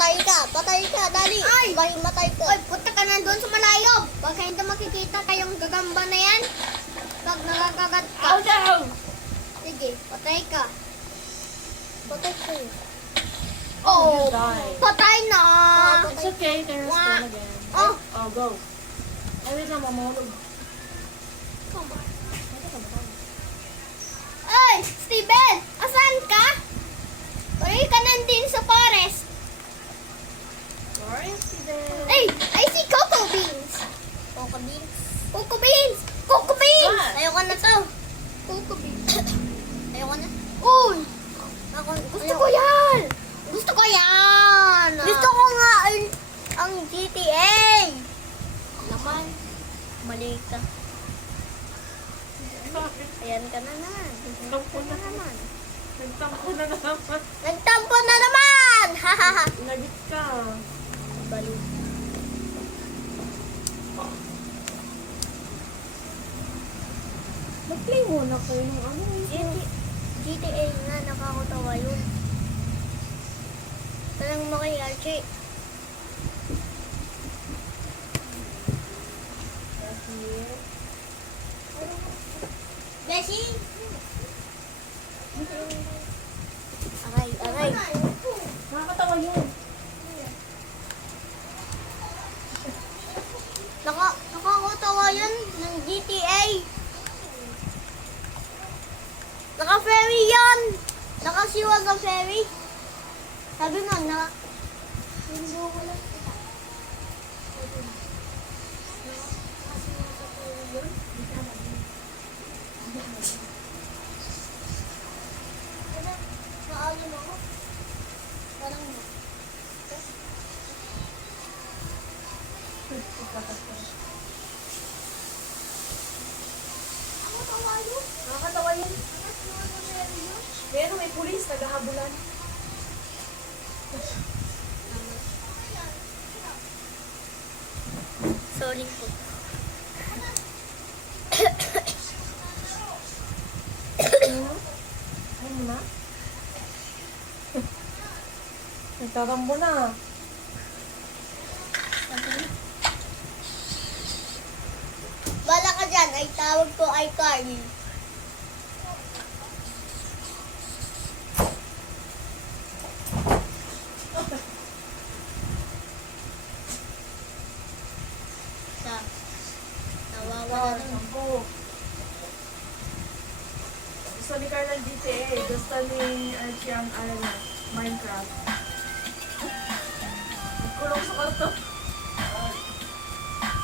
Patay ka, dali. Ay! Matay ka. Oy, punta ka na doon sa malayo. Baka hindi makikita kayong gagamba na yan. Pag nakakagat ka. Down! Sige, patay ka. Patay ka. Oh, Die. patay na. It's okay, can respawn again. Oh. Oh, go. Ay, wait lang, mamulog. Ay, Steven! Asan ka? Pari ka nandun sa forest. Sorry, Steven. Ay, I see cocoa beans. Coco beans. Cocoa beans! Cocoa beans! What? Ayoko na to. Cocoa beans. Ayoko na. Uy! Ako, Gusto ko yan! Gusto ko yan! Gusto ko nga ang GTA. Naman. Mali ka. Bakit? Ayan ka na naman. Nagtampo na naman. Nagtampo na naman. Nagtampo na naman! Hahaha. Nagit ka. Balo. Mag-play muna kayo ng ano. GTA nga, nakakatawa yun. Tanong mo kay Archie. Beshi! Aray. Nakakatawa yun. Nakakatawa yun ng GTA. Naka-ferry yan. Nakasiwag ang ferry. Sabi mo, hindi ko lang. Maalam ako. Parang Nakakatawa yun. Pero may pulis, naghahabulan. sorry po. Ayun mo na. Nagtatambo na. Bala ka dyan, ay tawag ko ay Carly. Nawawala ng Tampo. Gusto ni Carla ng GTA. Gusto ni Archie ang Minecraft. Nagkulong sa kwarto.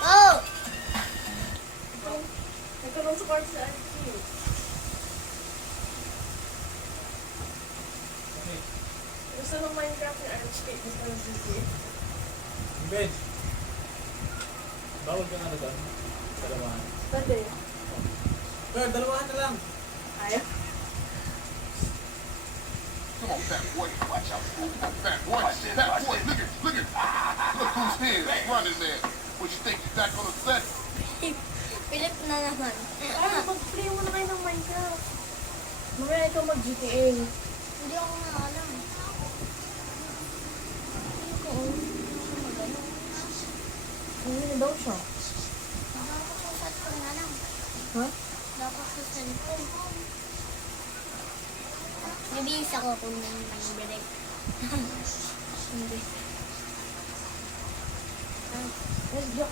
Oh! Nagkulong sa kwarto sa Archie. Gusto ng Minecraft ni Archie. Gusto ng GTA. Ben, bawal ka nga na doon. Dalawahan. Pwede. Ben, dalawahan na lang. Ayaw. Fat boy, watch out. Fat boy, look at. Look who's here, running there. What you think you're not gonna say? Philip na naman. Ay, mag-play mo na kayo ng Minecraft. Mamaya ikaw mag-GTA. Hindi ako na alam. Hindi na daw siya. Dapat sa cellphone na lang. Ha? Dapat sa cellphone. Nabihis ako kung nang break. Hindi. Medyo.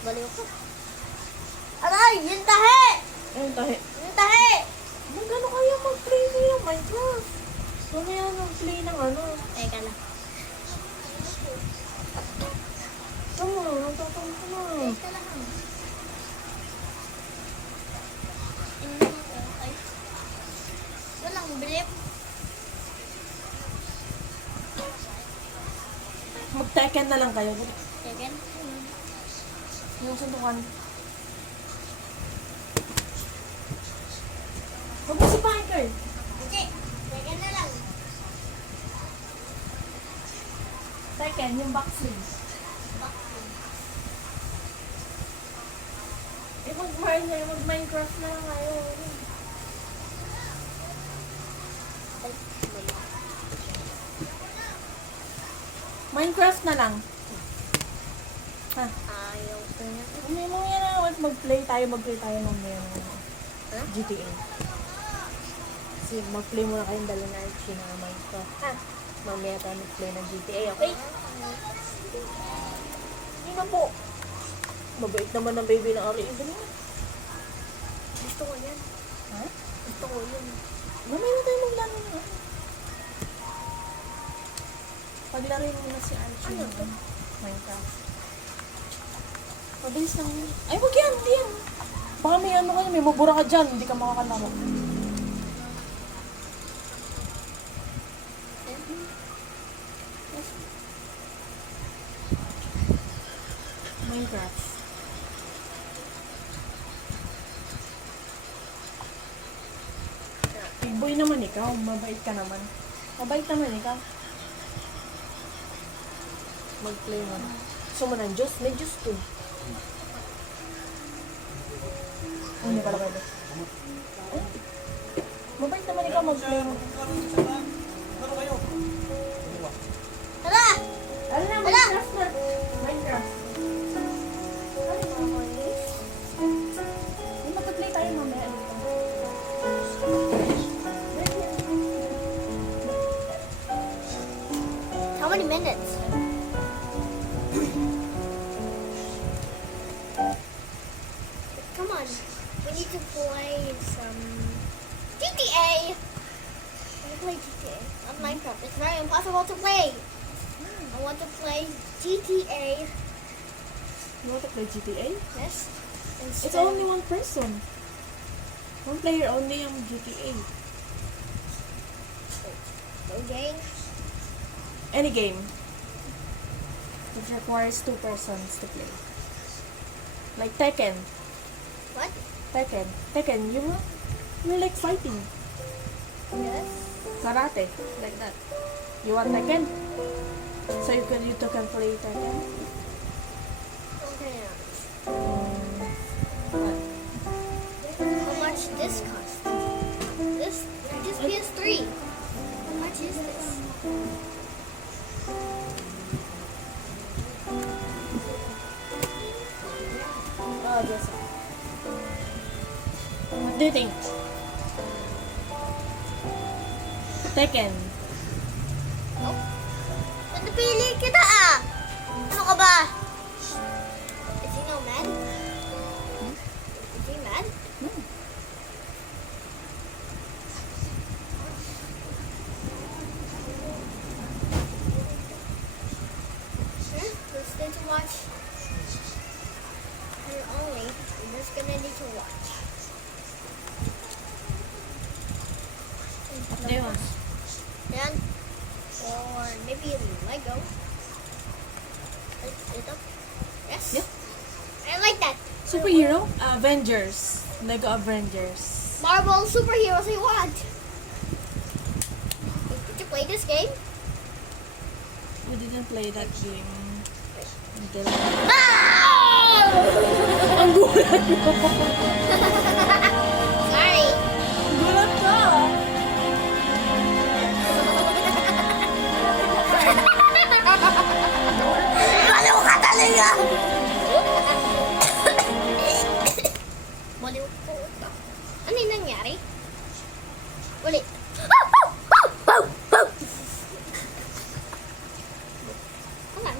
Baliw ko. Aray! Yung tahe! Ayun, tahi. Yung tahe! Magano kayo mag-play niyo ng Minecraft? Mamaya mag-play ng ano. Teka lang. Oo, nagtatampo ko na. Teka lang. Tingnan mo ko. Ay. Walang blip. Mag-Tekken na lang kayo. Second. Yung suntukan. Huwag mo si Piker. Hindi. Second na lang. Tekken, yung boxing. Eh, mag-Minecraft na lang kayo. Ay, baliw. Minecraft na lang. Ha? Ayaw ko na. Ano mo yan na? Mag-play tayo mamaya ng Huh? GTA. Kasi mag-play muna kayong dala na Archie na Minecraft. Ha? Mamaya tayo mag-play ng GTA, okay? Hindi na po. Mabait naman ng baby ng Ari. Dali na. Gusto ko yan. Ha? Gusto ko yun. Mamaya na tayo maglaro na. Paglaro muna si Archie Ano ng to? Minecraft. Mabilis lang yun. Ay, wag yan, hindi yan. Baka may ano ka, may mabura ka dyan, hindi ka makakalaro. Minecraft. Big boy naman ikaw, mabait ka naman. Mabait naman ikaw. Mag-play mo na. Gusto mo ng Diyos? May Diyos to. Hindi pala pwede. Ay, mabait naman ikaw mag-play mo. Laro kayo. Tara! Ano na, Minecraft na. Minecraft. Hindi mag-play tayo mamaya. How many minutes? Come on. We need to play some GTA. I want to play GTA. Not Minecraft. It's very impossible to play. I want to play GTA. You want to play GTA? Yes. It's only one person. One player only yung GTA. Okay. Any game. It requires 2 persons to play. Like Tekken. What? Tekken, you're like fighting. Yes. Karate, like that. You want Tekken? So you two can play Tekken? Okay. What? How much this cost? This PS3. How much is this? Oh, yes. What do you think? Tekken. Oh. Napili kita ah! Ano ka ba? Is he no mad? Is he mad? Sure, let's need to watch. And only, we're just gonna need to watch. What do you want? Yan. Or maybe Lego. Ito. Yes. Yeah. I like that. Superhero? Avengers. Lego Avengers. Marvel superheroes I want. Did you play this game? We didn't play that game. Until... Ah! Ang gulat mo! Sorry. Gulat ka! Ano ka talaga? Baliw po ito. Ano yung nangyari? Ulit. Ano? Ano?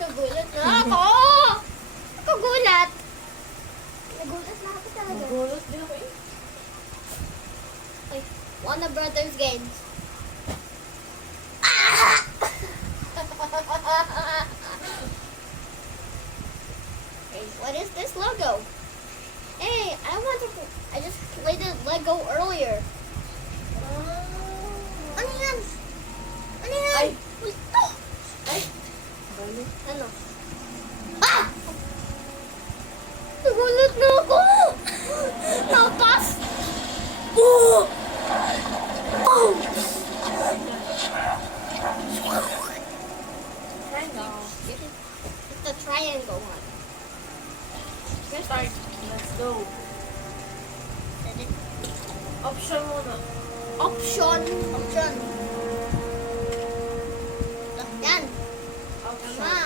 Nagulat na ako! Nagulat! Nagulat na ako talaga. Gulat din ako eh. Ay, Warner Brothers games. Hey, what is this logo? Hey, I just played the Lego earlier. Ano yan? Ano yan? Ay. Ito! Ay! Bali. Ano? Ah! Nagulat na ako! Napas! Oh! Oh! Option muna. Option. Option. Yan. Tama.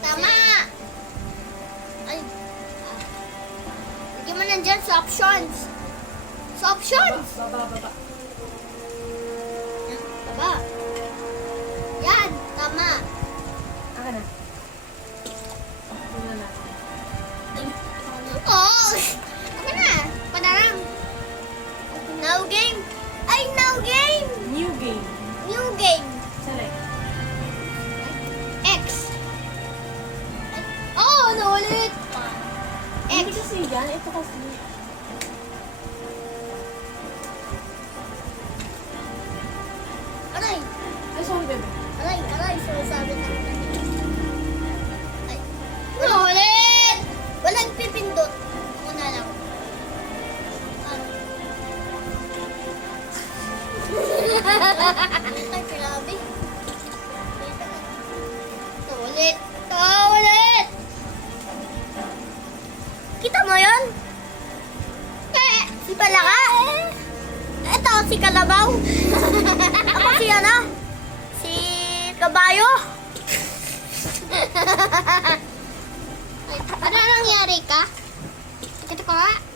Tama. Ay. Lagyan mo nandyan sa options. Sa options. Baba. Taba. Yan. Tama. Aka na. Muna na. Oh. Ano na? Padarang. Now game. Ay, now game. New game. New game. Select. X. Oh, naulit. Hindi X. kasi yan. Ito kasi. Aray. Ay, sorry, bebe. Aray, sinasabi na. Ay. Naulit. Walang pipindot. Ako na lang. Ay, grabe. Naulit. Naulit. Kita mo yun? Si Palaka? Ito, si Kalabaw. Ako si ano? Si Kabayo. Ano nangyari ka? Kita ko nga.